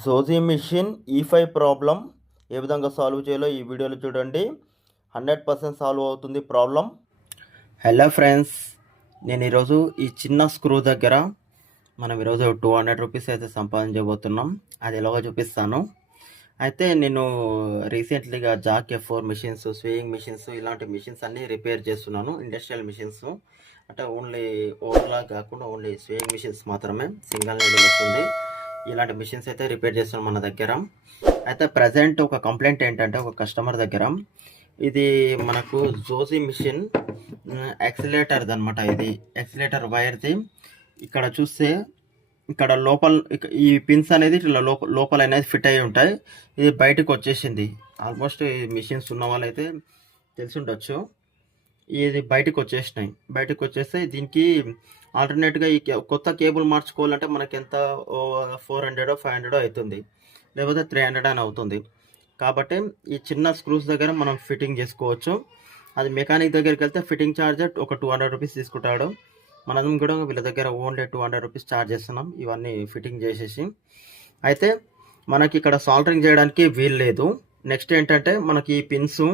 Joji machine E5 problem ఏ విధంగా solve చేయాలో ఈ వీడియోలో చూడండి. 100% సాల్వ్ అవుతుంది ప్రాబ్లం. హలో ఫ్రెండ్స్, నేను ఈరోజు ఈ చిన్న స్క్రూ దగ్గర మనం ఈరోజు 200 రూపీస్ అయితే సంపాదించబోతున్నాం. అది ఎలాగో చూపిస్తాను. అయితే నేను రీసెంట్లీగా Jack F4 machines, sewing machines ఇలాంటి మిషన్స్ అన్నీ రిపేర్ చేస్తున్నాను. ఇండస్ట్రియల్ మిషన్స్ అంటే ఓన్లీ ఓవర్లా కాకుండా ఓన్లీ స్వింగ్ మిషన్స్ మాత్రమే, సింగిల్ నీడిల్ వస్తుంది. ఇలాంటి మిషన్స్ అయితే రిపేర్ చేస్తున్నాం మన దగ్గర. అయితే ప్రజెంట్ ఒక కంప్లైంట్ ఏంటంటే ఒక కస్టమర్ దగ్గర ఇది మనకు జోజీ మిషన్ యాక్సిలేటర్ది అనమాట. ఇది యాక్సిలేటర్ వైర్ది. ఇక్కడ చూస్తే ఇక్కడ లోపల ఈ పిన్స్ అనేది ఇట్లా లోపల అనేది ఫిట్ అయి ఉంటాయి. ఇది బయటకు వచ్చేసింది. ఆల్మోస్ట్ ఈ మిషన్స్ ఉన్న వాళ్ళైతే తెలిసి ఉండొచ్చు. ఇది బయటకు వచ్చేసినాయి. బయటకు వచ్చేస్తే దీనికి ఆల్టర్నేట్గా ఈ కొత్త కేబుల్ మార్చుకోవాలంటే మనకి ఎంత 400 500 అవుతుంది, లేకపోతే 300 అని అవుతుంది. కాబట్టి ఈ చిన్న స్క్రూస్ దగ్గర మనం ఫిట్టింగ్ చేసుకోవచ్చు. అది మెకానిక్ దగ్గరికి వెళ్తే ఫిట్టింగ్ ఛార్జ్ ఒక 200 రూపీస్ తీసుకుంటాడు. మనం కూడా వీళ్ళ దగ్గర ఓన్లీ 200 రూపీస్ ఛార్జ్ చేస్తున్నాం ఇవన్నీ ఫిట్టింగ్ చేసేసి. అయితే మనకి ఇక్కడ సాల్డరింగ్ చేయడానికి వీలు లేదు. నెక్స్ట్ ఏంటంటే మనకి ఈ పిన్స్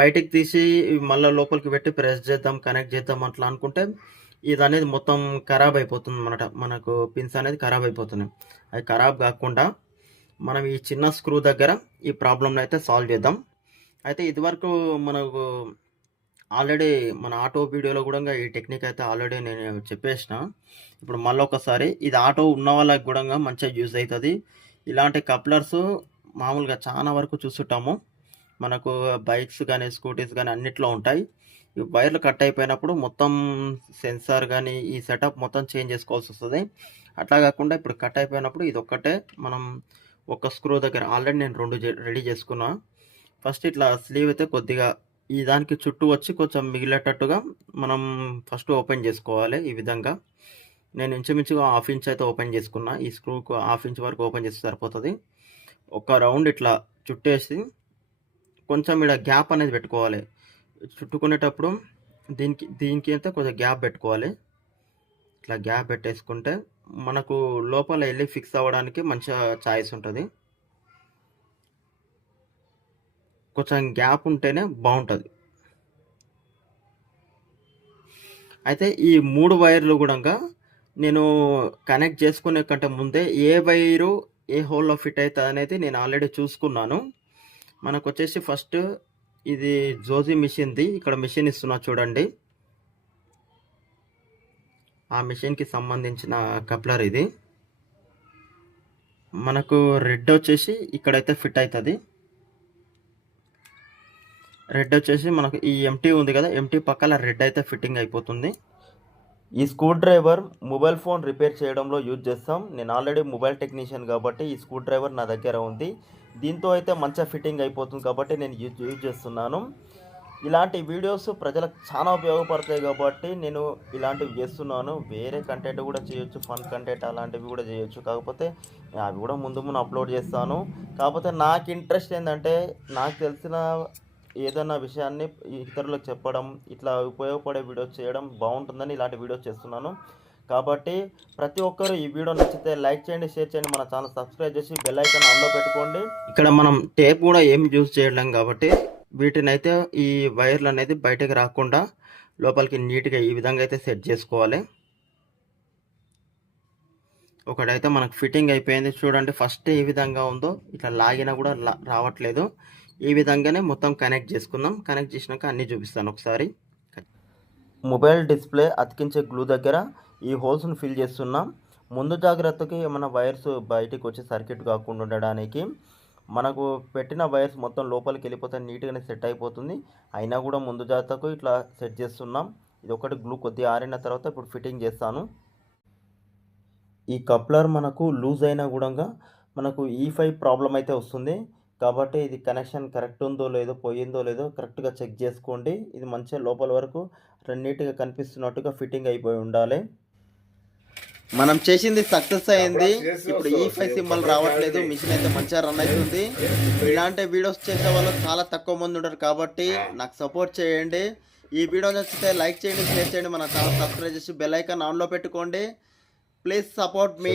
బయటికి తీసి మళ్ళీ లోపలికి పెట్టి ప్రెస్ చేద్దాం, కనెక్ట్ చేద్దాం అట్లా అనుకుంటే ఇది అనేది మొత్తం ఖరాబ్ అయిపోతుంది అన్నమాట. మనకు పిన్స్ అనేది ఖరాబ్ అయిపోతున్నాయి. అది ఖరాబ్ కాకుండా మనం ఈ చిన్న స్క్రూ దగ్గర ఈ ప్రాబ్లమ్ని అయితే సాల్వ్ చేద్దాం. అయితే ఇదివరకు మనకు ఆల్రెడీ మన ఆటో వీడియోలో కూడా ఈ టెక్నిక్ అయితే ఆల్రెడీ నేను చెప్పేసిన. ఇప్పుడు మళ్ళీ ఒకసారి ఇది ఆటో ఉన్న వాళ్ళకి కూడా మంచిగా యూజ్ అవుతుంది. ఇలాంటి కప్లర్స్ మామూలుగా చాలా వరకు చూస్తుంటాము. మనకు బైక్స్ కానీ స్కూటీస్ కానీ అన్నిట్లో ఉంటాయి. ఈ వైర్లు కట్ అయిపోయినప్పుడు మొత్తం సెన్సార్ కానీ ఈ సెటప్ మొత్తం చేంజ్ చేసుకోవాల్సి వస్తుంది. అట్లా కాకుండా ఇప్పుడు కట్ అయిపోయినప్పుడు ఇది ఒక్కటే మనం ఒక స్క్రూ దగ్గర ఆల్రెడీ నేను 2 రెడీ చేసుకున్నా. ఫస్ట్ ఇట్లా స్లీవ్ అయితే కొద్దిగా ఈ దానికి చుట్టూ వచ్చి కొంచెం మిగిలేటట్టుగా మనం ఫస్ట్ ఓపెన్ చేసుకోవాలి. ఈ విధంగా నేను ఇంచుమించుగా 1/2 ఇంచ్ అయితే ఓపెన్ చేసుకున్నా. ఈ స్క్రూకు 1/2 ఇంచ్ వరకు ఓపెన్ చేస్తే సరిపోతుంది. ఒక రౌండ్ ఇట్లా చుట్టేసి కొంచెం ఇక్కడ గ్యాప్ అనేది పెట్టుకోవాలి. చుట్టుకునేటప్పుడు దీనికి అయితే కొంచెం గ్యాప్ పెట్టుకోవాలి. ఇట్లా గ్యాప్ పెట్టేసుకుంటే మనకు లోపల వెళ్ళి ఫిక్స్ అవ్వడానికి మంచిగా ఛాయిస్ ఉంటుంది. కొంచెం గ్యాప్ ఉంటేనే బాగుంటుంది. అయితే ఈ 3 వైర్లు కూడా నేను కనెక్ట్ చేసుకునే కంటే ముందే ఏ వైరు ఏ హోల్లో ఫిట్ అవుతుంది అనేది నేను ఆల్రెడీ చూసుకున్నాను. మనకు వచ్చేసి ఫస్ట్ ఇది జోజీ మిషన్ది. ఇక్కడ మిషన్ ఇస్తున్నా చూడండి. ఆ మిషన్కి సంబంధించిన కప్లర్ ఇది. మనకు రెడ్ వచ్చేసి ఇక్కడైతే ఫిట్ అవుతుంది. రెడ్ వచ్చేసి మనకు ఈ ఎంటీ ఉంది కదా, ఎంటీ పక్కల రెడ్ అయితే ఫిట్టింగ్ అయిపోతుంది. ఈ screw driver mobile phone repair చేయడంలో యూజ్ చేస్తాం. నేను ఆల్రెడీ మొబైల్ టెక్నీషియన్ కాబట్టి ఈ స్క్రూ డ్రైవర్ నా దగ్గర ఉంది. దీంతో అయితే మంచిగా ఫిట్టింగ్ అయిపోతుంది కాబట్టి నేను యూజ్ చేస్తున్నాను. ఇలాంటి వీడియోస్ ప్రజలకు చాలా ఉపయోగపడతాయి కాబట్టి నేను ఇలాంటివి చేస్తున్నాను. వేరే కంటెంట్ కూడా చేయొచ్చు, ఫన్ కంటెంట్ అలాంటివి కూడా చేయొచ్చు. కాకపోతే అవి కూడా ముందు అప్లోడ్ చేస్తాను. కాకపోతే నాకు ఇంట్రెస్ట్ ఏంటంటే నాకు తెలిసిన ఏదైనా విషయాన్ని ఇతరులకు చెప్పడం, ఇట్లా ఉపయోగపడే వీడియోస్ చేయడం బాగుంటుందని ఇలాంటి వీడియోస్ చేస్తున్నాను. కాబట్టి ప్రతి ఒక్కరు ఈ వీడియో నచ్చితే లైక్ చేయండి, షేర్ చేయండి, మన ఛానల్ సబ్స్క్రైబ్ చేసి బెల్ ఐకాన్ ఆన్లో పెట్టుకోండి. ఇక్కడ మనం టేప్ కూడా ఏం యూజ్ చేయలేం కాబట్టి వీటిని అయితే ఈ వైర్లు అనేది బయటకు రాకుండా లోపలికి నీట్గా ఈ విధంగా అయితే సెట్ చేసుకోవాలి. ఒకటైతే మనకు ఫిట్టింగ్ అయిపోయింది చూడండి. ఫస్ట్ ఏ విధంగా ఉందో ఇట్లా లాగినా కూడా రావట్లేదు. ఈ విధంగానే మొత్తం కనెక్ట్ చేసుకుందాం. కనెక్ట్ చేసినాక అన్నీ చూపిస్తాను ఒకసారి. మొబైల్ డిస్ప్లే అతికించే గ్లూ దగ్గర ఈ హోల్స్ను ఫిల్ చేస్తున్నాం. ముందు జాగ్రత్తకి ఏమైనా వైర్స్ బయటికి వచ్చి సర్క్యూట్ కాకుండా ఉండడానికి మనకు పెట్టిన వైర్స్ మొత్తం లోపలికి వెళ్ళిపోతే నీట్గానే సెట్ అయిపోతుంది. అయినా కూడా ముందు జాగ్రత్తకు ఇట్లా సెట్ చేస్తున్నాం. ఇది ఒకటి గ్లూ కొద్దిగా ఆరిన తర్వాత ఇప్పుడు ఫిట్టింగ్ చేస్తాను. ఈ కప్లర్ మనకు లూజ్ అయినా కూడా మనకు E5 ప్రాబ్లం అయితే వస్తుంది. కాబట్టి ఇది కనెక్షన్ కరెక్ట్ ఉందో లేదో, పోయిందో లేదో కరెక్ట్గా చెక్ చేసుకోండి. ఇది మంచిగా లోపల వరకు నీట్గా కనిపిస్తున్నట్టుగా ఫిట్టింగ్ అయిపోయి ఉండాలి. మనం చేసింది సక్సెస్ అయింది. ఇప్పుడు E5 సింబల్ రావట్లేదు. మిషన్ అయితే మంచిగా రన్ అవుతుంది. ఇలాంటి వీడియోస్ చేసే వాళ్ళు చాలా తక్కువ మంది ఉంటారు కాబట్టి నాకు సపోర్ట్ చేయండి. ఈ వీడియో నచ్చితే లైక్ చేయండి, షేర్ చేయండి, మన ఛానల్ సబ్స్క్రైబ్ చేసి బెల్ ఐకాన్ ఆన్లో పెట్టుకోండి. Please support me.